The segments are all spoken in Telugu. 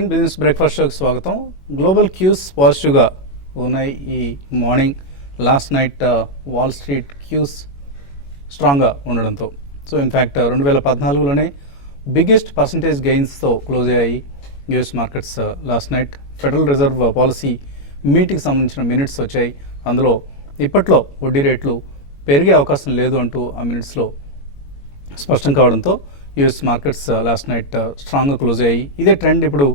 మార్నింగ్ బిజినెస్ బ్రేక్ఫాస్ట్ షోకి స్వాగతం. గ్లోబల్ క్యూస్ పాజిటివ్గా ఉన్నాయి ఈ morning. Last night wall street cues స్ట్రాంగ్గా ఉండడంతో సో ఇన్ఫ్యాక్ట్ 2014లోనే బిగ్గెస్ట్ పర్సంటేజ్ గెయిన్స్తో క్లోజ్ అయ్యాయి US markets last night. Federal reserve policy మీటింగ్కి సంబంధించిన మినిట్స్ వచ్చాయి. అందులో ఇప్పట్లో వడ్డీ రేట్లు పెరిగే అవకాశం లేదు అంటూ ఆ మినిట్స్లో స్పష్టం కావడంతో యూఎస్ మార్కెట్స్ లాస్ట్ నైట్ స్ట్రాంగ్గా క్లోజ్ అయ్యాయి. ఇదే ట్రెండ్ ఇప్పుడు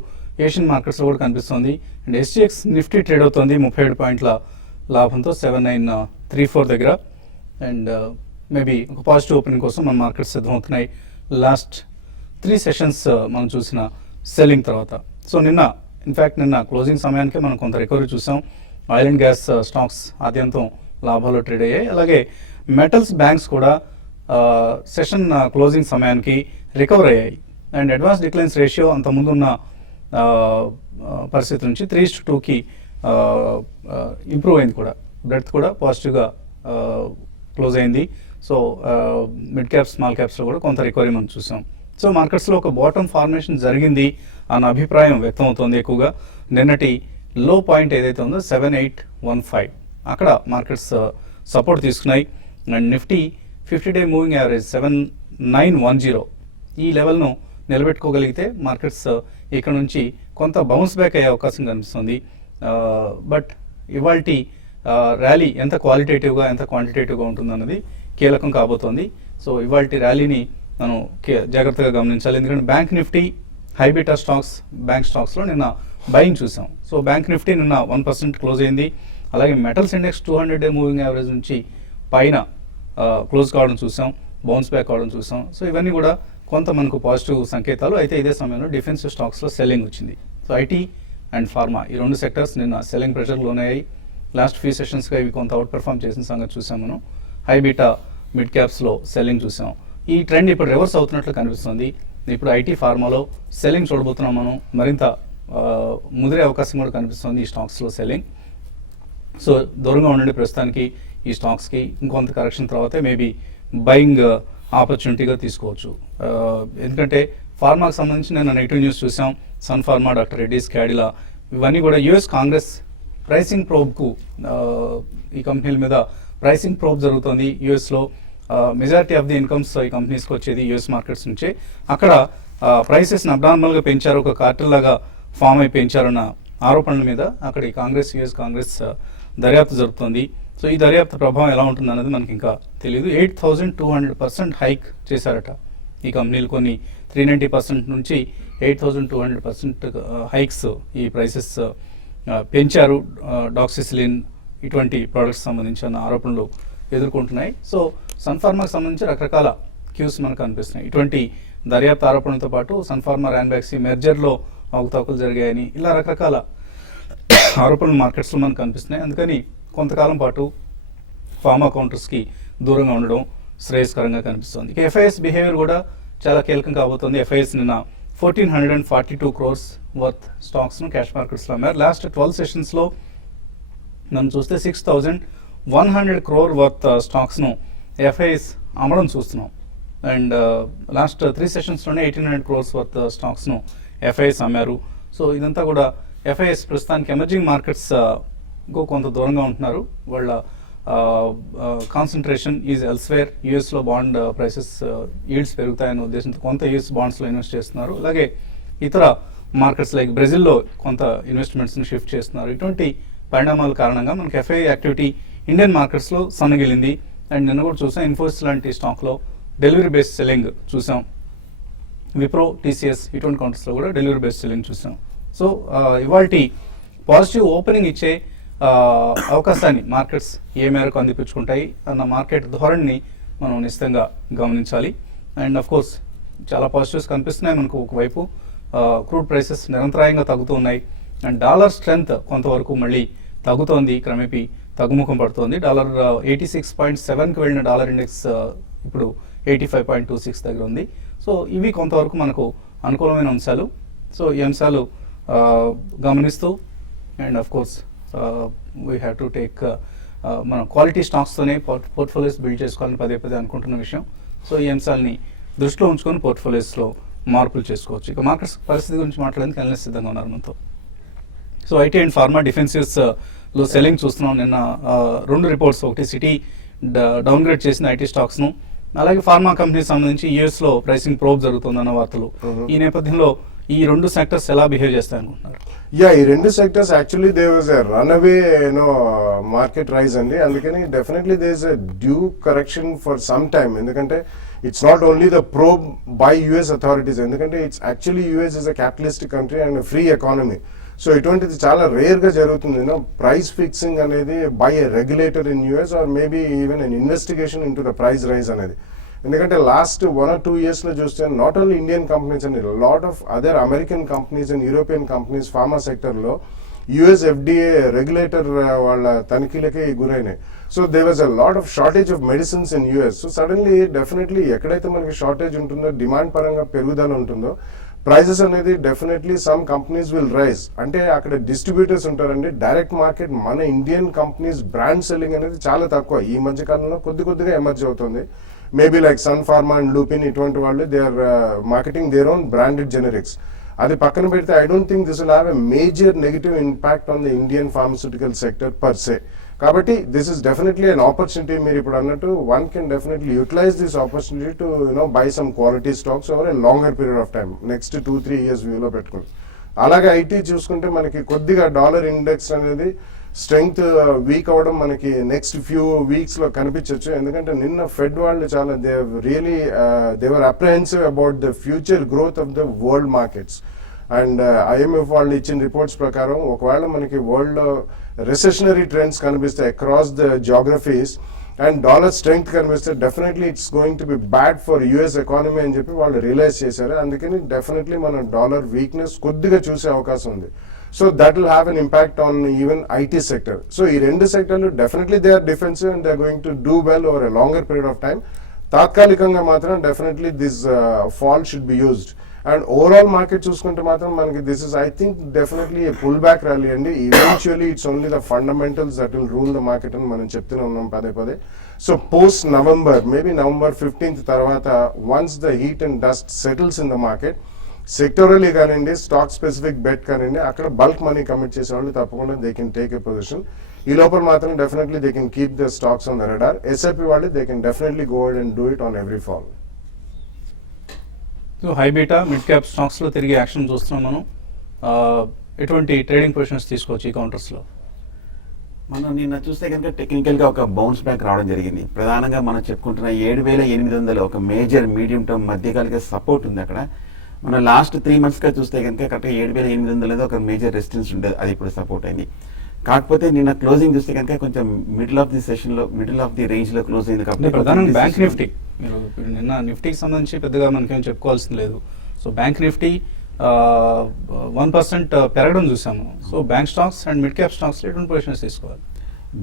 ఏషియన్ మార్కెట్స్లో కూడా కనిపిస్తుంది. అండ్ ఎస్జిఎక్స్ నిఫ్టీ ట్రేడ్ అవుతుంది 37 పాయింట్ల లాభంతో 7934 దగ్గర. అండ్ మేబీ ఒక పాజిటివ్ ఓపెనింగ్ కోసం మన మార్కెట్స్ సిద్ధమవుతున్నాయి. లాస్ట్ 3 సెషన్స్ మనం చూసిన సెల్లింగ్ తర్వాత. సో నిన్న క్లోజింగ్ సమయానికే మనం కొంత రికవరీ చూసాం. ఆయిల్ అండ్ గ్యాస్ స్టాక్స్ ఆద్యంతం లాభాల్లో ట్రేడ్ అయ్యాయి. అలాగే మెటల్స్ బ్యాంక్స్ కూడా సెషన్ క్లోజింగ్ సమయానికి రికవర్ అయ్యాయి. అండ్ అడ్వాన్స్ డిక్లైన్స్ రేషియో అంత ముందున్న పరిస్థితి నుంచి 3:2కి ఇంప్రూవ్ అయింది కూడా. బ్రెడ్త్ కూడా పాజిటివ్గా క్లోజ్ అయింది. సో మిడ్ క్యాప్స్ స్మాల్ క్యాప్స్లో కూడా కొంత రికవరీ మనం చూసాం. సో మార్కెట్స్లో ఒక బాటమ్ ఫార్మేషన్ జరిగింది అన్న అభిప్రాయం వ్యక్తం అవుతుంది ఎక్కువగా. నిన్నటి లో పాయింట్ ఏదైతే ఉందో 7815 అక్కడ మార్కెట్స్ సపోర్ట్ తీసుకున్నాయి. And Nifty 50-day moving average 7910 ఈ లెవెల్ను నిలబెట్టుకోగలిగితే మార్కెట్స్ ఇక్కడ నుంచి కొంత బౌన్స్ బ్యాక్ అయ్యే అవకాశం కనిపిస్తుంది. బట్ ఇవాల్టి ర్యాలీ ఎంత క్వాలిటేటివ్గా ఎంత క్వాంటిటేటివ్గా ఉంటుందన్నది కీలకం కాబోతోంది. సో ఇవాల్టి ర్యాలీని మనం జాగ్రత్తగా గమనించాలి. ఎందుకంటే bank Nifty high beta stocks bank స్టాక్స్లో నిన్న బయింగ్ చూసాం. సో బ్యాంక్ నిఫ్టీ నిన్న 1% క్లోజ్ అయింది. అలాగే metals index 200-day moving average నుంచి పైన క్లోజ్ కావడం చూసాం, బౌన్స్ బ్యాక్ కావడం చూసాం. సో ఇవన్నీ కూడా కొంత మనకు పాజిటివ్ సంకేతాలు. అయితే ఇదే సమయంలో డిఫెన్సివ్ స్టాక్స్లో సెల్లింగ్ వచ్చింది. సో ఐటీ అండ్ ఫార్మా ఈ రెండు సెక్టర్స్ నిన్న సెల్లింగ్ ప్రెషర్లో ఉన్నాయి. లాస్ట్ ఫ్యూ సెషన్స్గా ఇవి కొంత అవుట్ పెర్ఫామ్ చేసిన సంగతి చూసాం మనం. హైబీటా మిడ్ క్యాప్స్లో సెల్లింగ్ చూసాం. ఈ ట్రెండ్ ఇప్పుడు రివర్స్ అవుతున్నట్లు కనిపిస్తుంది. ఇప్పుడు ఐటీ ఫార్మాలో సెల్లింగ్ చూడబోతున్నాం మనం. మరింత ముదిరే అవకాశం కూడా కనిపిస్తుంది ఈ స్టాక్స్లో సెల్లింగ్. సో దూరంగా ఉండండి ప్రస్తుతానికి ఈ స్టాక్స్కి. ఇంకొంత కరెక్షన్ తర్వాత మేబీ బయింగ్ ఆపర్చునిటీగా తీసుకోవచ్చు. ఎందుకంటే ఫార్మాకి సంబంధించి నేను నెగిటివ్ న్యూస్ చూసాం. సన్ ఫార్మా, డాక్టర్ రెడ్డీస్, క్యాడిలా ఇవన్నీ కూడా యుఎస్ కాంగ్రెస్ ప్రైసింగ్ ప్రోబ్కు ఈ కంపెనీల మీద ప్రైసింగ్ ప్రోబ్ జరుగుతుంది యుఎస్లో. మెజారిటీ ఆఫ్ ది ఇన్కమ్స్ ఈ కంపెనీస్కి వచ్చేది యుఎస్ మార్కెట్స్ నుంచే. అక్కడ ప్రైసెస్ని అబ్నార్మల్గా పెంచారు, ఒక కార్టెల్ లాగా ఫామ్ అయి పెంచారన్న ఆరోపణల మీద అక్కడ ఈ యుఎస్ కాంగ్రెస్ దర్యాప్తు జరుగుతుంది. సో ఈ దర్యాప్తు ప్రభావం ఎలా ఉంటుంది అన్నది మనకి ఇంకా తెలియదు. 8200% హైక్ చేశారట ఈ కంపెనీలు. కొన్ని 390% నుంచి 8200% హైక్స్ ఈ ప్రైసెస్ పెంచారు. డాక్సిసిలిన్ ఇటువంటి ప్రోడక్ట్స్ సంబంధించిన ఆరోపణలు ఎదుర్కొంటున్నాయి. సో సన్ఫార్మాకి సంబంధించి రకరకాల క్యూస్ మనకు కనిపిస్తున్నాయి. ఇటువంటి దర్యాప్తు ఆరోపణలతో పాటు సన్ఫార్మా ర్యాన్బ్యాక్సీ మెర్జర్లో అవకతవకలు జరిగాయని ఇలా రకరకాల ఆరోపణలు మార్కెట్స్లో మనకు కనిపిస్తున్నాయి. అందుకని కొంతకాలం పాటు ఫార్మా కౌంటర్స్కి దూరంగా ఉండడం శ్రేయస్కరంగా కనిపిస్తుంది. ఇక ఎఫ్ఐఎస్ బిహేవియర్ కూడా చాలా కీలకం కాబోతుంది. ఎఫ్ఐఎస్ నిన్న 1442 crores వర్త్ స్టాక్స్ను క్యాష్ మార్కెట్స్లో అమ్మారు. లాస్ట్ 12 సెషన్స్లో మనం చూస్తే 6100 crore వర్త్ స్టాక్స్ను ఎఫ్ఐఎస్ అమ్మడం చూస్తున్నాం. అండ్ లాస్ట్ 3 సెషన్స్లోనే 1800 crores వర్త్ స్టాక్స్ను ఎఫ్ఐఎస్ అమ్మారు. సో ఇదంతా కూడా ఎఫ్ఐఎస్ ప్రస్తుతానికి ఎమర్జింగ్ మార్కెట్స్ కొంత దూరంగా ఉంటున్నారు. వాళ్ళ కాన్సన్ట్రేషన్ ఈజ్ ఎల్స్వేర్. యూఎస్లో బాండ్ ప్రైసెస్ ఈల్డ్స్ పెరుగుతాయనే ఉద్దేశంతో కొంత యూఎస్ బాండ్స్లో ఇన్వెస్ట్ చేస్తున్నారు. అలాగే ఇతర మార్కెట్స్ లైక్ బ్రెజిల్లో కొంత ఇన్వెస్ట్మెంట్స్ని షిఫ్ట్ చేస్తున్నారు. ఇటువంటి పరిణామాల కారణంగా మనకి ఎఫ్ఐ యాక్టివిటీ ఇండియన్ మార్కెట్స్లో సన్నగిలింది. అండ్ నిన్న కూడా చూసాం ఇన్ఫోసిస్ లాంటి స్టాక్లో డెలివరీ బేస్డ్ సెల్లింగ్ చూసాం. విప్రో, టీసీఎస్ ఇటువంటి కౌంటర్స్లో కూడా డెలివరీ బేస్డ్ సెల్లింగ్ చూసాం. సో ఇవాల్టి పాజిటివ్ ఓపెనింగ్ ఇచ్చే అవకాశాన్ని మార్కెట్స్ ఏ మేరకు అందిపుచ్చుకుంటాయి అన్న మార్కెట్ ధోరణిని మనం నిశ్చితంగా గమనించాలి. అండ్ అఫ్ కోర్స్ చాలా పాజిటివ్స్ కనిపిస్తున్నాయి మనకు. ఒకవైపు క్రూడ్ ప్రైసెస్ నిరంతరాయంగా తగ్గుతూ ఉన్నాయి. అండ్ డాలర్ స్ట్రెంగ్త్ కొంతవరకు మళ్ళీ తగ్గుతోంది, క్రమేపీ తగ్గుముఖం పడుతోంది. డాలర్ 86.7కి వెళ్ళిన డాలర్ ఇండెక్స్ ఇప్పుడు 85.26 దగ్గర ఉంది. సో ఇవి కొంతవరకు మనకు అనుకూలమైన అంశాలు. సో ఈ అంశాలు గమనిస్తూ and of course we have to take మన క్వాలిటీ స్టాక్స్తోనే పోర్ట్ఫోలియోస్ బిల్డ్ చేసుకోవాలని పదే అనుకుంటున్న విషయం. సో ఈ అంశాలని దృష్టిలో ఉంచుకొని పోర్ట్ఫోలియోస్లో మార్పులు చేసుకోవచ్చు. ఇక మార్కెట్స్ పరిస్థితి గురించి మాట్లాడడానికి అనలిస్ట్ సిద్ధంగా ఉన్నారు మనతో. So IT and pharma defensives లో సెల్లింగ్ చూస్తున్నాం. నిన్న రెండు రిపోర్ట్స్, ఒకటి సిటీ డౌన్గ్రేడ్ చేసిన ఐటీ స్టాక్స్ను, అలాగే ఫార్మా కంపెనీకి సంబంధించి యూఎస్ లో ప్రైసింగ్ ప్రోబ్ జరుగుతుందన్న వార్తలు. ఈ నేపథ్యంలో ఈ రెండు సెక్టర్స్ ఎలా బిహేవ్ చేస్తాయనుకుంటున్నారు? ఈ రెండు sectors actually they was a run away market rise అండి. అందుకని definitely they is a due correction for some time. ఎందుకంటే it's not only the probe by US authorities, ఎందుకంటే it's actually US is a capitalistic country and free economy. So ఇటువంటిది చాలా రేర్ గా జరుగుతుంది. ప్రైస్ ఫిక్సింగ్ అనేది by a regulator in US or maybe even an investigation into the price rise అనేది. ఎందుకంటే లాస్ట్ 1 or 2 years లో చూస్తే నాట్ ఓన్లీ ఇండియన్ కంపెనీస్ అండి, lot of other American companies and European companies pharma సెక్టర్లో యుఎస్ ఎఫ్డిఏ రెగ్యులేటర్ వాళ్ళ తనిఖీలకి గురైనాయి. So they was a lot of shortage of medicines in US. So suddenly definitely ఎక్కడైతే మనకి షార్టేజ్ ఉంటుందో, డిమాండ్ పరంగా పెరుగుదల ఉంటుందో, ప్రైజెస్ అనేది definitely some companies will rise. అంటే అక్కడ డిస్ట్రిబ్యూటర్స్ ఉంటారండి. డైరెక్ట్ మార్కెట్ మన ఇండియన్ కంపెనీస్ బ్రాండ్ సెల్లింగ్ అనేది చాలా తక్కువ. ఈ మధ్య కాలంలో కొద్దిగా ఎమర్జ్ అవుతుంది. Maybe like Sun Pharma and Lupin ఇటువంటి వాళ్ళు they are marketing their own branded generics. అది పక్కన పెడితే I don't think this will have a major negative impact on the Indian pharmaceutical sector per se. కాబట్టి this is definitely an opportunity. మీరు ఇప్పుడు అన్నట్టు one can definitely utilise this opportunity to buy some quality stocks over a longer period of time, next 2-3 years వ్యూలో పెట్టుకుని. అలాగే ఐటీ చూసుకుంటే మనకి కొద్దిగా డాలర్ ఇండెక్స్ అనేది స్ట్రెంగ్త్ వీక్ అవ్వడం మనకి నెక్స్ట్ ఫ్యూ వీక్స్ లో కనిపించవచ్చు. ఎందుకంటే నిన్న ఫెడ్ వాళ్ళు చాలా they were apprehensive about the future growth of the world markets. And IMF వాళ్ళు ఇచ్చిన రిపోర్ట్స్ ప్రకారం ఒకవేళ మనకి వరల్డ్ లో రిసెషనరీ ట్రెండ్స్ కనిపిస్తాయి across the geographies and dollar strength కనిపిస్తే definitely it's going to be bad for US economy అని చెప్పి వాళ్ళు రియలైజ్ చేశారు. అందుకని డెఫినెట్లీ మనం డాలర్ వీక్నెస్ కొద్దిగా చూసే అవకాశం ఉంది. So that will have an impact on even IT sector. So ఈ రెండు సెక్టర్లు definitely they are defensive and they are going to do well over a longer period of time. తాత్కాలికంగా మాత్రం definitely this fall should be used. And overall market చూసుకుంటే మాత్రం మనకి this is I think definitely a pull back rally అండి. Eventually it's only the fundamentals that will rule the market అని మనం చెప్తూనే ఉన్నాం పదే. So post November, maybe November 15th తర్వాత once the heat and dust settles in the market, సెక్టోరల్లీ కానివ్వండి, స్టాక్ స్పెసిఫిక్ బెట్ కానివ్వండి, అక్కడ బల్క్ మనీ కమిట్ చేసే వాళ్ళు తప్పకుండా they can take a position. ఈ లోపల మాత్రం definitely they can keep the stocks on the radar. SIP వాళ్ళు they can definitely go and do it on every fall. So high beta mid cap stocks లో తిరిగి యాక్షన్ చూస్తున్నాం మనం. ఎటువంటి ట్రేడింగ్ పొజిషన్స్ తీసుకోవచ్చు ఈ కౌంటర్స్ లో? మనం నిన్న చూస్తే కనుక టెక్నికల్ గా ఒక బౌన్స్ బ్యాక్ రావడం జరిగింది. ప్రధానంగా మనం చెప్పుకుంటున్న 7,800 ఒక మేజర్ మీడియం టర్మ్ మధ్యకాలిక సపోర్ట్ ఉంది అక్కడ. మన లాస్ట్ 3 months గా చూస్తే కనుక కరెక్ట్గా 7,800 ఒక మేజర్ రెసిస్టెన్స్ ఉండేది, అది ఇప్పుడు సపోర్ట్ అయింది. కాకపోతే నిన్న క్లోజింగ్ చూస్తే కనుక కొంచెం మిడిల్ ఆఫ్ ది సెషన్ లో, మిడిల్ ఆఫ్ ది రేంజ్ లో క్లోజ్ అయింది. కాబట్టి ప్రధానంగా బ్యాంక్ నిఫ్టీ, మీరు నిన్న నిఫ్టీకి సంబంధించి పెద్దగా మనకేం చెప్పుకోవాల్సింది లేదు. సో బ్యాంక్ నిఫ్టీ 1% పెరగడం చూసాము. So bank stocks and mid cap stocks ఎటువంటి పొజిషన్స్ తీసుకోవాలి?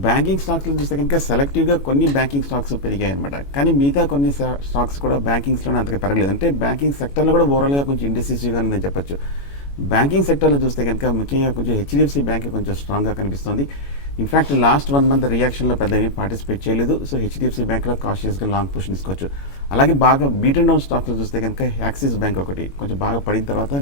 బ్యాంకింగ్ స్టాక్స్ చూస్తే కనుక సెలెక్టివ్ గా కొన్ని బ్యాంకింగ్ స్టాక్స్ పెరిగాయి అనమాట. కానీ మిగతా కొన్ని స్టాక్స్ కూడా బ్యాంకింగ్స్ లోనే అంతగా పెరగలేదు. అంటే బ్యాంకింగ్ సెక్టర్ లో కూడా ఓవరాల్ గా కొంచెం ఇండెసిసివ్ గా నేను చెప్పొచ్చు. బ్యాంకింగ్ సెక్టర్ లో చూస్తే కనుక ముఖ్యంగా కొంచెం హెచ్డిఎఫ్సి బ్యాంక్ కొంచెం స్ట్రాంగ్ గా కనిపిస్తుంది. ఇన్ఫాక్ట్ లాస్ట్ 1 month రియాక్షన్ లో పెద్దగా పార్టిసిపేట్ చేయలేదు. సో హెచ్డిఎఫ్సి బ్యాంక్ లో కాషియస్ గా లాంగ్ పొజిషన్ తీసుకోవచ్చు. అలాగే బాగా బీటన్ డౌన్ స్టాక్స్ లో చూస్తే కనుక యాక్సిస్ బ్యాంక్ ఒకటి కొంచెం బాగా పడిన తర్వాత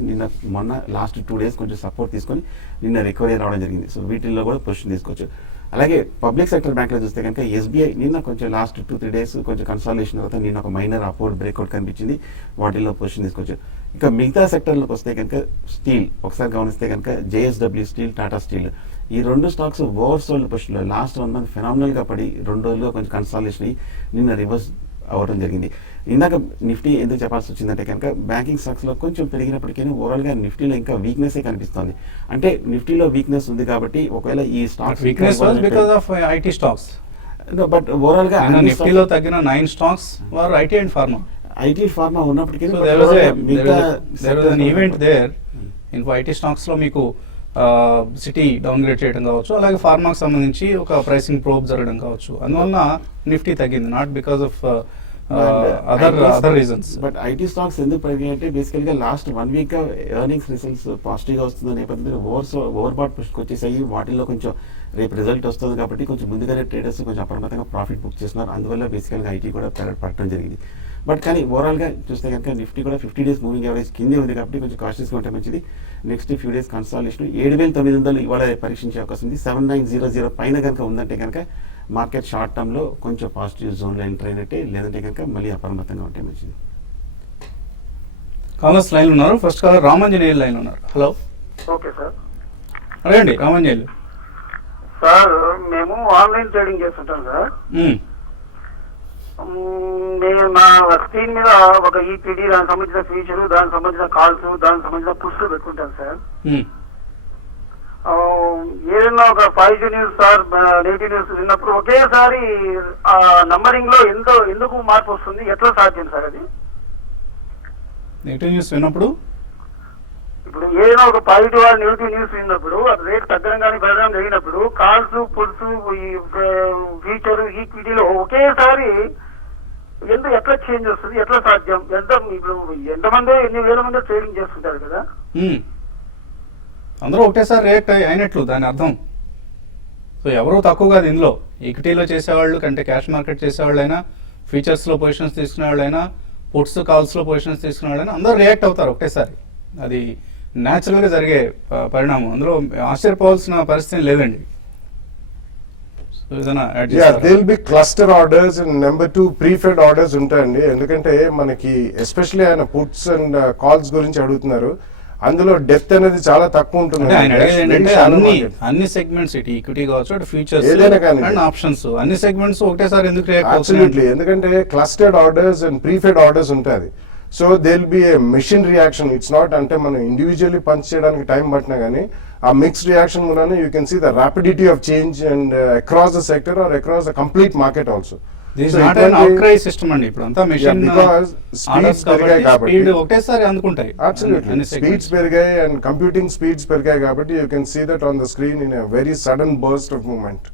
మొన్న లాస్ట్ 2 days కొంచెం సపోర్ట్ తీసుకొని నిన్న రికవరీ రావడం జరిగింది. సో వీటిల్లో కూడా పొజిషన్ తీసుకోవచ్చు. అలాగే పబ్లిక్ సెక్టర్ బ్యాంక్ లో చూస్తే కనుక ఎస్బీఐ నిన్న కొంచెం లాస్ట్ 2-3 days కొంచెం కన్సాలిడేషన్ తర్వాత నిన్న ఒక మైనర్ అప్వర్డ్ బ్రేక్అవుట్ కనిపించింది, వాటిల్లో పొజిషన్ తీసుకోవచ్చు. ఇక మిగతా సెక్టర్లకు వస్తే కనుక స్టీల్ ఒకసారి గమనిస్తే కనుక జేఎస్డబ్ల్యూ స్టీల్, టాటా స్టీల్ ఈ రెండు స్టాక్స్ ఓవర్ సోల్డ్ పొజిషన్లో లాస్ట్ 1 month ఫెనామినల్ గా పడి 2 రోజుల్లో కొంచెం కన్సాలిడేషన్ అయ్యి నిన్న రివర్స్ అవ్వడం జరిగింది. ఇందాక నిఫ్టీ ఎందుకు చెప్పాల్సి వచ్చిందంటే కనుక బ్యాంకింగ్ స్టాక్స్ లో కొంచెం పెరిగినప్పటికీ ఓవరాల్ గా నిఫ్టీలో ఇంకా వీక్నెస్ కనిపిస్తుంది. అంటే నిఫ్టీలో వీక్నెస్ ఉంది కాబట్టి ఒకవేళ ఈ stocks weakness was because of IT stocks. But overall గా నిఫ్టీలో తగ్గిన 9 stocks were IT and pharma. IT pharma ఉన్నప్పటికీ event there in IT stocks లో మీకు సిటీ డౌన్గ్రేడ్ చేయడం కావచ్చు, అలాగే ఫార్మాకి సంబంధించి ఒక ప్రైసింగ్ ప్రోబ్ జరగడం కావచ్చు. అందువల్ల నిఫ్టీ తగ్గింది, not because of other reasons. But IT stocks ఎందుకు పెరిగాయి అంటే బేసికల్ గా last 1 week earnings results positive గా వస్తున్న నేపథ్యంలో ఓవర్ బాట్ పుష్కి వచ్చేసాయి. వాటిల్లో కొంచెం రేపు రిజల్ట్ వస్తుంది కాబట్టి కొంచెం ముందుగానే ట్రేడర్స్ కొంచెం అప్రమత్తంగా ప్రాఫిట్ బుక్ చేస్తున్నారు. అందువల్ల బేసికల్ గా ఐటీ కూడా పడటం జరిగింది. బట్ కానీ ఓవరాల్గా చూస్తే కనుక నిఫ్టీ కూడా 50 డేస్ మూవింగ్ యావరేజ్ కిందే ఉంది కాబట్టి కొంచెం కాషియస్గా ఉంటే మంచిది. నెక్స్ట్ ఫ్యూ డేస్ కన్సాలిడేషన్ 7,900 ఇవాళ పరీక్షించే అవకాశం ఉంది. 7900 పైన కనుక ఉందంటే కనుక మార్కెట్ షార్ట్ టర్మ్లో కొంచెం పాజిటివ్ జోన్లో ఎంటర్ అయినట్టే, లేదంటే కనుక మళ్ళీ అప్రమత్తంగా ఉంటే మంచిది. కాలర్స్ లైన్ ఉన్నారు. ఫస్ట్ కాలర్ రామాంజనేయులు లైన్ ఉన్నారు. Hello, okay sir. అడగండి రామాంజనేయులు. సార్ మేము ఆన్లైన్ ట్రేడింగ్ చేస్తుంటాం సార్. నేను నా స్క్రీన్ మీద ఒక ఈపీడీ, దానికి సంబంధించిన ఫీచర్, దానికి సంబంధించిన కాల్స్, దానికి సంబంధించిన పుష్లు పెట్టుకుంటాను సార్. ఏదైనా ఒక positive news sir, negative news విన్నప్పుడు ఒకేసారి ఆ నంబరింగ్ లో ఎందుకు మార్పు వస్తుంది, ఎట్లా సాధ్యం సార్ అది? నెగిటివ్ న్యూస్ విన్నప్పుడు ఇప్పుడు ఏదైనా ఒక పాజిటివ్ ఆర్ నెగిటివ్ న్యూస్ విన్నప్పుడు అది రేట్ తగ్గడం కానీ పెరగడం జరిగినప్పుడు కాల్స్, పుల్స్, ఫీచర్, ఈక్విటీలో ఒకేసారి ఎట్లా చేంజ్ వస్తుంది, ఎట్లా సాధ్యం? ఇప్పుడు ఎంతమంది, ఎన్ని వేల మంది ట్రేడింగ్ చేస్తుంటారు కదా, అందరూ ఒకటేసారి రియాక్ట్ అయినట్లు దాని అర్థం. సో ఎవరూ తక్కువ కాదు ఇందులో. ఈక్విటీలో చేసేవాళ్ళు కంటే క్యాష్ మార్కెట్ చేసేవాళ్ళైనా, ఫీచర్స్లో పొజిషన్స్ తీసుకునే వాళ్ళైనా, పుట్స్ కాల్స్లో పొజిషన్స్ తీసుకునే వాళ్ళైనా అందరూ రియాక్ట్ అవుతారు ఒకటేసారి. అది న్యాచురల్గా జరిగే పరిణామం. అందులో ఆశ్చర్యపోవాల్సిన పరిస్థితి లేదండి. They will be cluster orders and number 2 prefed orders ఉంటాయండి. ఎందుకంటే మనకి ఎస్పెషల్లీ ఆయన పుట్స్ అండ్ కాల్స్ గురించి అడుగుతున్నారు. అందులో డెప్త్ అనేది చాలా తక్కువ ఉంటుంది. అన్ని సెగ్మెంట్స్, ఇటు ఈక్విటీ కావచ్చు, అటు ఫ్యూచర్స్ ఏదైనా కానీ అండ్ ఆప్షన్స్, అన్ని సెగ్మెంట్స్ ఒకటేసారి ఎందుకు రియాక్ట్ అబ్సల్యూట్లీ. ఎందుకంటే clustered orders and prefed orders ఉంటాయి. So they will be a machine reaction. It's not అంటే మనం ఇండివిజువల్లీ పంచ్ చేయడానికి టైం పట్టినా కానీ ఆ మిక్స్డ్ రియాక్షన్ మూలనే you can see the rapidity of change and across the sector or across the complete market also. System అండి. ఇప్పుడు అంతా మెషిన్ ఒకటేసారి అందుకుంటాయి. అబ్సల్యూట్లీ స్పీడ్స్ పెరిగాయి అండ్ కంప్యూటింగ్ స్పీడ్స్ పెరిగాయి కాబట్టి you can see that on the screen in a very sudden burst of movement.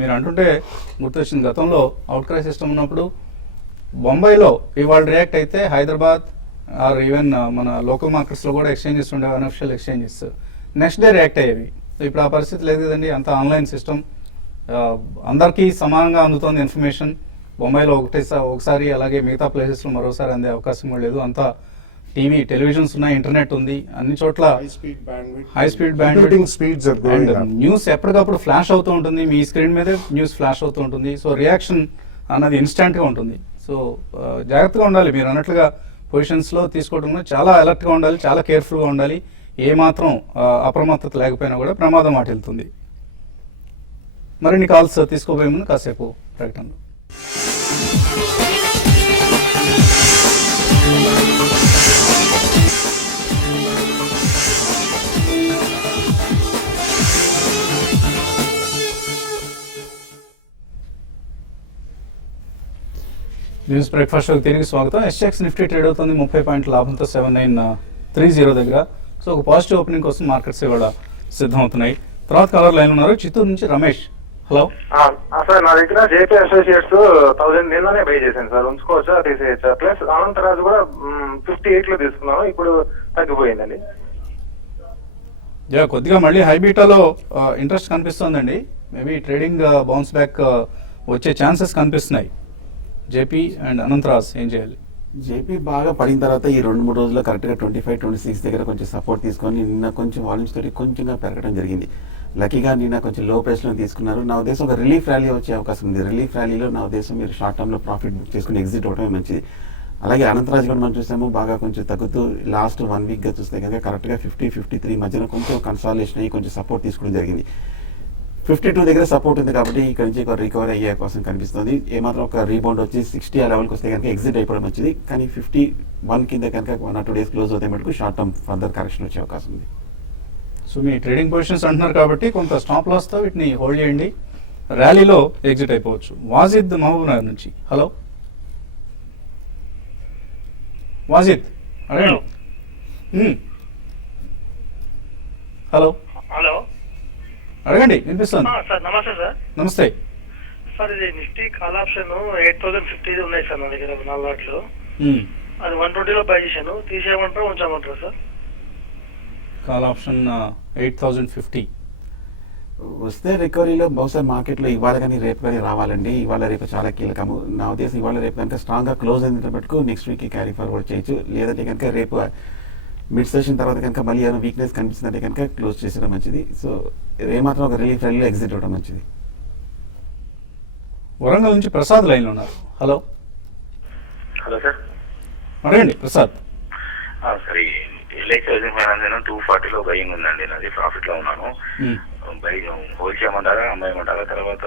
మీరు అంటుంటే గుర్తొచ్చింది, గతంలో అవుట్ క్రై సిస్టమ్ ఉన్నప్పుడు బొంబాయిలో ఇవాళ రియాక్ట్ అయితే హైదరాబాద్ ఆర్ ఈవెన్ మన లోకల్ మార్కెట్స్లో కూడా ఎక్స్చేంజెస్ ఉండేవి, unofficial exchanges. Next day react అయ్యేవి. సో ఇప్పుడు ఆ పరిస్థితి లేదు కదండి. అంత ఆన్లైన్ సిస్టమ్, అందరికీ సమానంగా అందుతోంది ఇన్ఫర్మేషన్. బొంబాయిలో ఒకసారి, అలాగే మిగతా ప్లేసెస్లో మరోసారి అందే అవకాశం కూడా లేదు. అంతా టీవీ, టెలివిజన్స్ ఉన్నాయి, ఇంటర్నెట్ ఉంది, అన్ని చోట్ల high speed bandwidth speeds and news ఎప్పటికప్పుడు ఫ్లాష్ అవుతూ ఉంటుంది. మీ స్క్రీన్ మీదే న్యూస్ ఫ్లాష్ అవుతూ ఉంటుంది. సో రియాక్షన్ అన్నది ఇన్స్టెంట్గా ఉంటుంది. సో జాగ్రత్తగా ఉండాలి. మీరు అన్నట్లుగా పొజిషన్స్లో తీసుకోవడంలో చాలా అలర్ట్గా ఉండాలి, చాలా కేర్ఫుల్గా ఉండాలి. ఏమాత్రం అప్రమత్తత లేకపోయినా కూడా ప్రమాదం వాటిల్తుంది. మరిన్ని కాల్స్ తీసుకోబోయే ముందు కాసేపు ప్రకటనలు. న్యూస్ బ్రేక్ఫాస్ట్ తిరిగి స్వాగతం. ఎస్ఎక్స్ నిఫ్టీ ట్రేడ్ అవుతుంది 30 పాయింట్ల లాభంతో 7930 దగ్గర. సో ఒక పాజిటివ్ ఓపెనింగ్ కోసం మార్కెట్స్ ఇవాళ సిద్ధమవుతున్నాయి. తర్వాత కలర్ లైన్ ఉన్నారు. చిత్తూరు నుంచి రమేష్. హలో సార్, నా దగ్గర జేపీ అసోసియేట్స్ 1000 నిన్ననే బై చేశాను సార్. ఉంచుకోవచ్చా, తీసేయచ్చా? ప్లస్ అనంతరాజు కూడా 58 లో తీసుకున్నాను, ఇప్పుడు తగ్గిపోయిందండి. కొద్దిగా మళ్ళీ హైబీటాలో ఇంట్రెస్ట్ కనిపిస్తోందండి. మేబీ ట్రేడింగ్ బౌన్స్ బ్యాక్ వచ్చే ఛాన్సెస్ కనిపిస్తున్నాయి. జేపీ అండ్ అనంతరాజ్ ఏం చేయాలి? జేపీ బాగా పడిన తర్వాత ఈ 2-3 రోజుల్లో కరెక్ట్గా 25-26 దగ్గర కొంచెం సపోర్ట్ తీసుకొని నిన్న కొంచెం వాల్యూమ్స్ తోటి కొంచెంగా పెరగడం జరిగింది. లక్కీగా నిన్న కొంచెం లో ప్రైస్లో తీసుకున్నారు. నా ఉద్దేశం ఒక రిలీఫ్ ర్యాలీ వచ్చే అవకాశం ఉంది. రిలీఫ్ ర్యాలీలో నా ఉద్దేశం మీరు షార్ట్ టర్మ్లో ప్రాఫిట్ బుక్ చేసుకుని ఎగ్జిట్ అవ్వడమే మంచిది. అలాగే అనంతరాజ్ కూడా మనం చూసాము బాగా కొంచెం తగ్గుతూ లాస్ట్ 1 వీక్గా చూస్తే కనుక కరెక్ట్గా 50-53 మధ్యన కొంచెం కన్సాలిడేషన్ అయ్యి కొంచెం సపోర్ట్ తీసుకోవడం జరిగింది. 52 దగ్గర సపోర్ట్ ఉంది కాబట్టి ఇక్కడ నుంచి ఒక రికవరీ అయ్యే అవకాశం కనిపిస్తుంది. ఏమాత్రం ఒక రీబౌండ్ వచ్చి 60 ఆ లెవెల్కి వస్తే కనుక ఎగ్జిట్ అయిపోవడం మంచిది. కానీ 51 కింద కనుక 1 or 2 డేస్ క్లోజ్ అవుతాయి మటుకు షార్ట్ టర్మ్ ఫర్దర్ కరెక్షన్ వచ్చే అవకాశం ఉంది. సో మీ ట్రేడింగ్ పొజిషన్స్ అంటున్నారు కాబట్టి కొంత స్టాప్ లాస్తో వీటిని హోల్డ్ చేయండి. ర్యాలీలో ఎగ్జిట్ అయిపోవచ్చు. వాజిద్ మహబూబ్నగర్ నుంచి. హలో వాజిద్, అడగండి. హలో హలో, అడగండి, వినిపిస్తుంది. సార్ నమస్తే సార్. నమస్తే సార్, ఇది నిఫ్టీ కాల్ ఆప్షన్ 8050 ఉన్నాయి సార్ నా దగ్గర 4 లాట్లు. అది 120లో బై చేశాను. తీసేయమంటారా ఉంచమంటారా సార్? కాల్ ఆప్షన్ 8050 వస్తే రికవరీలో బహుశా మార్కెట్లో ఇవాళ కానీ రేపు కానీ రావాలండి. ఇవాళ రేపు చాలా కీలకము. నా ఉద్దేశం ఇవాళ రేపు కనుక స్ట్రాంగ్గా క్లోజ్ అయిన మటుకు నెక్స్ట్ వీక్ క్యారీ ఫార్వర్డ్ చేయొచ్చు. లేదంటే కనుక రేపు మిడ్ సెషన్ తర్వాత కనుక మళ్ళీ ఏమైనా వీక్నెస్ కనిపిస్తుందంటే కనుక క్లోజ్ చేసడం మంచిది. సో ఏమాత్రం ఒక రిలీఫ్ ర్యాలీలో ఎగ్జిట్ అవ్వడం మంచిది. వరంగల్ నుంచి ప్రసాద్ లైన్లో ఉన్నారు. Hello hello sir. అడగండి ప్రసాద్. సార్ ఈ ఎల్ఐసి హౌసింగ్ ఫైనాన్స్ 240లో బయింగ్ ఉందండి, నాది ప్రాఫిట్ లో ఉన్నాను. బై హోల్డ్ చేయమంటారా అమ్మాయిమంటారా? తర్వాత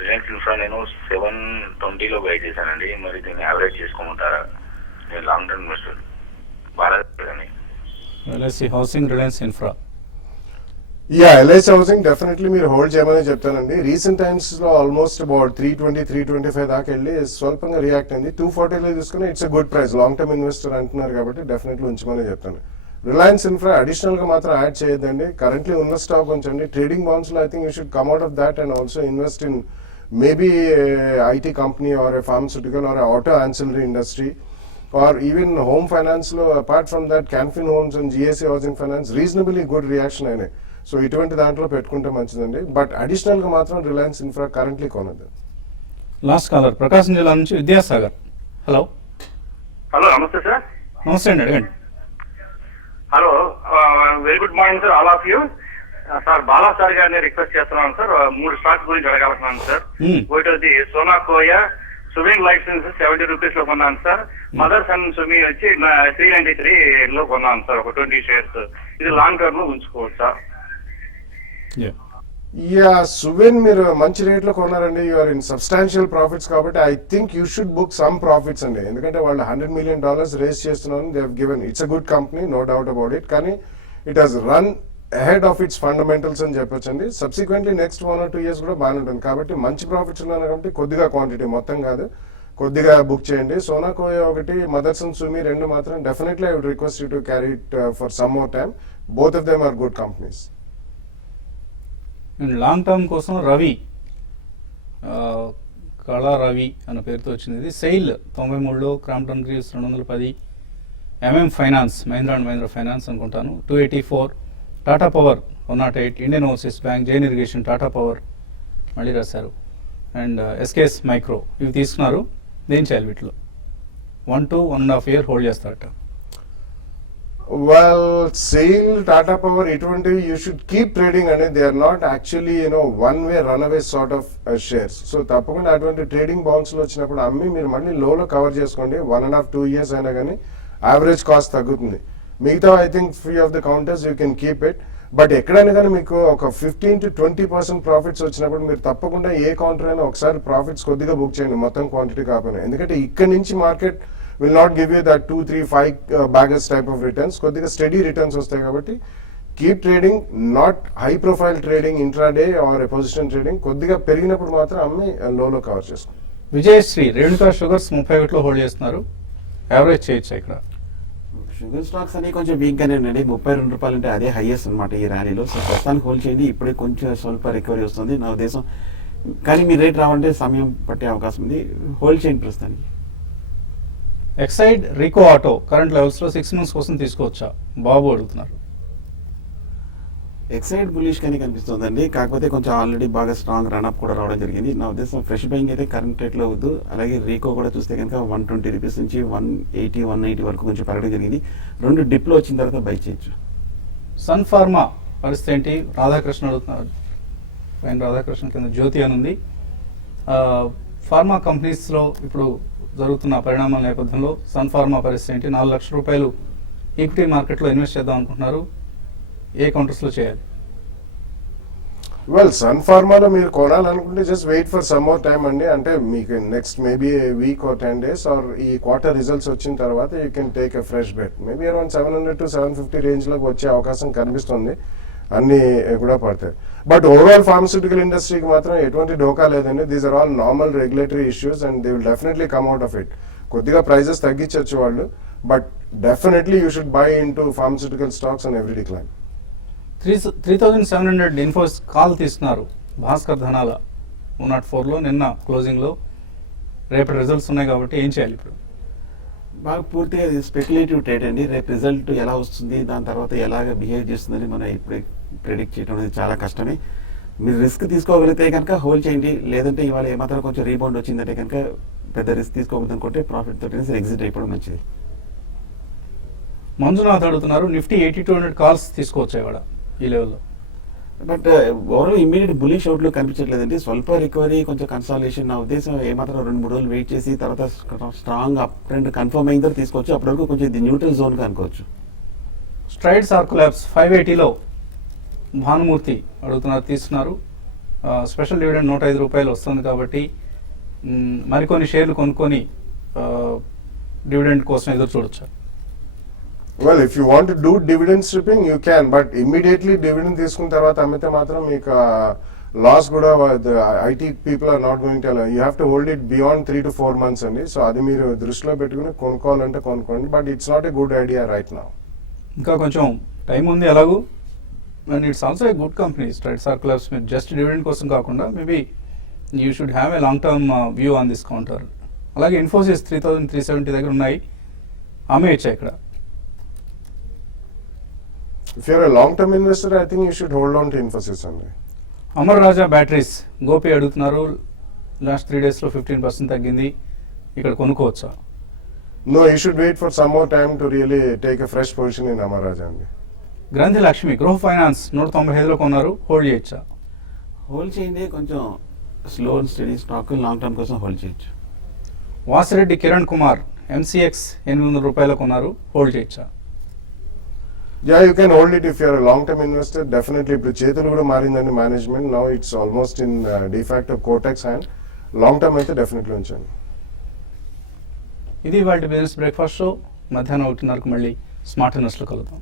రిలయన్స్ ఇన్ఫ్రా నేను 720లో బై చేశానండి, మరి దీన్ని యావరేజ్ చేసుకోమంటారా? నేను లాంగ్ టర్మ్ ఇన్వెస్టర్ భారత్ అని. LIC housing, Reliance infra. LIC housing definitely మీరు హోల్డ్ చేయమని చెప్తానండి. రీసెంట్ టైమ్స్ లో ఆల్మోస్ట్ అబౌట్ 320-325 దాకా వెళ్ళి స్వల్పంగా రియాక్ట్ అయింది. 240లో తీసుకుని it's good price. Long term investor అంటున్నారు కాబట్టి డెఫినెట్లీ ఉంచమని చెప్తాను. రిలయన్స్ ఇన్ఫ్రా అడిషనల్ గా మాత్రం యాడ్ చేయొద్దండి. కరెంట్లీ ఉన్న స్టాక్ ఉంచండి. ట్రేడింగ్ బాండ్స్ లో I think you should come out of that and also invest in maybe IT company or a pharmaceutical or auto ancillary industry or even home finance lo apart from that Canfin Homes and GSC Housing Finance reasonably good reaction అయినాయి. సో ఇటువంటి దాంట్లో పెట్టుకుంటే మంచిదండి. బట్ అడిషనల్ గా మాత్రం రిలయన్స్ ఇన్ఫ్రా కరెంట్లీ కొనద్దు. లాస్ట్ కాలర్ ప్రకాశం జిల్లా నుంచి విద్యాసాగర్. హలో హలో, నమస్తే సార్. నమస్తే అండి, అడగండి. Hello, very good morning sir, all of you. Sir Bala sir గారిని రిక్వెస్ట్ చేస్తున్నాను సార్, 3 స్టాక్స్ గురించి అడగలుగుతున్నాను సార్. ఒకటి వచ్చి సోనా కోయా స్విమ్మింగ్ లైసెన్స్ 70 రూపీస్ లో కొన్నాను సార్. మదర్స్ అండ్ స్విమ్మి వచ్చి 393 లో కొన్నాను సార్, ఒక 20 షేర్స్. ఇది లాంగ్ టర్మ్ లో ఉంచుకోవచ్చా? సువెన్ మీరు మంచి రేట్ లో కొన్నారండి. యూఆర్ ఇన్ సబ్స్టాన్షియల్ ప్రాఫిట్స్ కాబట్టి I think you should book some profits అండి. ఎందుకంటే వాళ్ళు $100 million రేస్ చేస్తున్నారని they have given. It's a good company, no doubt about it. కానీ it has run ahead of its fundamentals అని చెప్పొచ్చండి. సబ్సిక్వెంట్లీ నెక్స్ట్ 1 or 2 years కూడా బాగానే ఉంటుంది. కాబట్టి మంచి ప్రాఫిట్స్ ఉన్నాయి కాబట్టి కొద్దిగా క్వాంటిటీ, మొత్తం కాదు, కొద్దిగా బుక్ చేయండి. సోనా కోయా ఒకటి, మదర్స్ అండ్ సుమి 2 మాత్రం definitely I would request you to carry it for some more time. Both of them are good companies. Long term కోసం రవి, కళా రవి అన్న పేరుతో వచ్చింది. ఇది సెయిల్ 93లో, Crompton Greaves 210, MM Finance, Mahindra and Mahindra Finance అనుకుంటాను 284, Tata Power 108, Indian Overseas Bank, Jain Irrigation, Tata Power మళ్ళీ రాశారు, అండ్ ఎస్కేఎస్ మైక్రో. ఇవి తీసుకున్నారు. ఏం చేయాలి వీటిలో? 1 to 1.5 year హోల్డ్ చేస్తారట. Well, SAIL, Tata Power, ఇటువంటివి you should keep trading and they are not actually one way runaway sort of shares. So తప్పకుండా అటువంటి ట్రేడింగ్ బౌన్స్ లో వచ్చినప్పుడు అమ్మి మీరు మళ్ళీ లోలో కవర్ చేసుకోండి. 1.5-2 years అయినా కానీ యావరేజ్ కాస్ట్ తగ్గుతుంది. మిగతా I think free of the counters you can keep it. But ఎక్కడైనా కానీ మీకు ఒక 15 to 20% ప్రాఫిట్స్ వచ్చినప్పుడు మీరు తప్పకుండా ఏ కౌంటర్ అయినా ఒకసారి ప్రాఫిట్స్ కొద్దిగా బుక్ చేయండి, మొత్తం క్వాంటిటీ కాకపోయినా. ఎందుకంటే ఇక్కడ నుంచి market will not give you that 2, 3, 5 baggers type of returns. కొద్దిగా స్టడీ రిటర్న్స్ వస్తాయి కాబట్టి keep trading, not high profile trading, intraday or position trading. కొద్దిగా పెరిగినప్పుడు మాత్రం అమ్మి లోలో కవర్ చేసుకోండి. విజయశ్రీ, రేణుకా షుగర్స్ 31లో హోల్డ్ చేస్తున్నారు. యావరేజ్ చేయొచ్చా ఇక్కడ? షుగర్ స్టాక్స్ అన్ని కొంచెం వీక్ గానే ఉండండి. 32 రూపాయలు అంటే అదే హైయెస్ట్ అనమాట ఈ ర్యాలీలో. సో ప్రస్తుతానికి హోల్డ్ చేయండి. ఇప్పుడే కొంచెం స్వల్ప రికవరీ వస్తుంది నా ఉద్దేశం. కానీ మీ రేట్ రావాలంటే సమయం పట్టే అవకాశం ఉంది. హోల్డ్ చేయండి ప్రస్తుతానికి. Exide Rico auto current levels లో 6 months కోసం తీసుకోవచ్చా? బాబు అడుగుతున్నారు. ఎక్సైడ్ బులిష్ కానీ కనిపిస్తుందండి. కాకపోతే కొంచెం ఆల్రెడీ బాగా స్ట్రాంగ్ రన్అప్ కూడా రావడం జరిగింది. నా ఉద్దేశం ఫ్రెష్ బయింగ్ అయితే కరెంట్ రేట్లో వద్దు. అలాగే రీకో కూడా చూస్తే కనుక 120 రూపీస్ నుంచి 180 వరకు కొంచెం పెరగడం జరిగింది. 2 డిప్లో వచ్చిన తర్వాత బై చేయొచ్చు. సన్ ఫార్మా పరిస్థితి ఏంటి? రాధాకృష్ణ అడుగుతున్నారు. పైన రాధాకృష్ణ కింద జ్యోతి అని ఉంది. ఫార్మా కంపెనీస్లో ఇప్పుడు జరుగుతున్న పరిణామాల నేపథ్యంలో సన్ ఫార్మా పరిస్థితి ఏంటి? 4 లక్షల రూపాయలు ఈక్విటీ మార్కెట్లో ఇన్వెస్ట్ చేద్దాం అనుకుంటున్నారు. ఏ కౌంటర్స్లో చేయాలి? వెల్, సన్ ఫార్మాలో మీరు కొనాలనుకుంటే just wait for some more time అండి. అంటే మీకు next maybe week or 10 days or ఈ క్వార్టర్ రిజల్ట్స్ వచ్చిన తర్వాత you can take a fresh bet. Maybe around 700 to 750 రేంజ్లోకి వచ్చే అవకాశం కనిపిస్తుంది. అన్ని కూడా పడతాయి. బట్ ఓవరాల్ ఫార్మస్యూటికల్ ఇండస్ట్రీకి మాత్రం ఎటువంటి ఢోకా లేదండి. These are all normal regulatory issues and they will definitely come out of it. కొద్దిగా ప్రైజెస్ తగ్గించవచ్చు వాళ్ళు, but definitely you should buy into pharmaceutical stocks and every decline. 3700 Infosys call తీసుకున్నారు. భాస్కర్ ధనాల 104లో నిన్న క్లోజింగ్లో. రేపటి రిజల్ట్స్ ఉన్నాయి కాబట్టి ఏం చేయాలి ఇప్పుడు? బాగా పూర్తిగా స్పెక్యులేటివ్ ట్రేడ్ అండి. రేపు రిజల్ట్ ఎలా వస్తుంది, దాని తర్వాత ఎలాగ బిహేవ్ చేస్తుందని మనం ఇప్పుడే ప్రిడిక్ట్ చేయడం అనేది చాలా కష్టమే. మీరు రిస్క్ తీసుకోగలిగితే కనుక హోల్డ్ చేయండి, లేదంటే ఇవాళ ఏమాత్రం కొంచెం రీబౌండ్ వచ్చిందంటే కనుక పెద్ద రిస్క్ తీసుకోవద్దు అనుకుంటే ప్రాఫిట్ తోటి ఎగ్జిట్ అయిపోవడం మంచిది. మంజునాథ్ అడుగుతున్నారు నిఫ్టీ 8200 కాల్స్ తీసుకోవచ్చు ఇవాళ ఈ లెవెల్లో. బట్ ఓవరాల్ ఇమీడియట్ బులిష్ అవుట్లో కనిపించట్లేదండి. స్వల్ప రికవరీ, కొంచెం కన్సాలేషన్. నా ఉద్దేశం ఏమాత్రం 2-3 రోజులు వెయిట్ చేసి తర్వాత స్ట్రాంగ్ అప్ ట్రెండ్ కన్ఫర్మ్ అయిన తర్వాత తీసుకోవచ్చు. అప్పటివరకు కొంచెం ఇది న్యూట్రల్ జోన్గా అనుకోవచ్చు. స్ట్రైడ్స్ ఆర్క్ ల్యాబ్స్ 580లో భానుమూర్తి అడుగుతున్నారు, తీస్తున్నారు. స్పెషల్ డివిడెండ్ 105 రూపాయలు వస్తుంది కాబట్టి మరికొన్ని షేర్లు కొనుక్కొని డివిడెండ్ కోసం ఎదురు చూడొచ్చు. Well, if you want to do dividend stripping, you can, but immediately dividend తీసుకున్న తర్వాత అమ్మితే మాత్రం మీకు లాస్ కూడా IT people are not going to allow. You have to hold it beyond 3 to 4 months అండి. సో అది మీరు దృష్టిలో పెట్టుకుని కొనుక్కోవాలంటే కొనుక్కోండి, but it's not a good idea right now. ఇంకా కొంచెం టైం ఉంది ఎలాగూ. And it's also a good company Strides Arco Labs. మీరు జస్ట్ డివిడెండ్ కోసం కాకుండా maybe you should have a long term view on this counter. అలాగే ఇన్ఫోసిస్ 3370 దగ్గర ఉన్నాయి, అమ్మేయచ్చా ఇక్కడ? If you're a long-term investor, I think you should hold on to Infosys only. Amar Raja batteries Gopi అడుగుతున్నారు, లాస్ట్ 3 daysలో 15% తగ్గింది, ఇక్కడ కొనుక్కోవచ్చా? No, you should wait for some more time to really take a fresh position in Amar Raja only. గ్రంథి లక్ష్మి గృహ ఫైనాన్స్ 195లో కొన్నారు, హోల్డ్ చేయొచ్చా? హోల్డ్ చేయండి, కొంచెం slow and study stock, long term కోసం హోల్డ్ చేయొచ్చు. వాసిరెడ్డి కిరణ్ కుమార్ ఎంసీఎక్స్ 800 రూపాయలు కొన్నారు, హోల్డ్ చేయొచ్చా? Yeah, you can hold it if you're a long-term investor. Definitely, ఇప్పుడు చేతులు కూడా మారిందండి management. Now it's almost in de facto Kotex hand. Long-term అయితే డెఫినెట్లీ ఉంచండి. ఇది వాటి బిజినెస్ బ్రేక్ఫాస్ట్ షో. మధ్యాహ్నం 1:30కు మళ్ళీ స్మార్ట్ ఇన్వెస్ట్లో కలుద్దాం.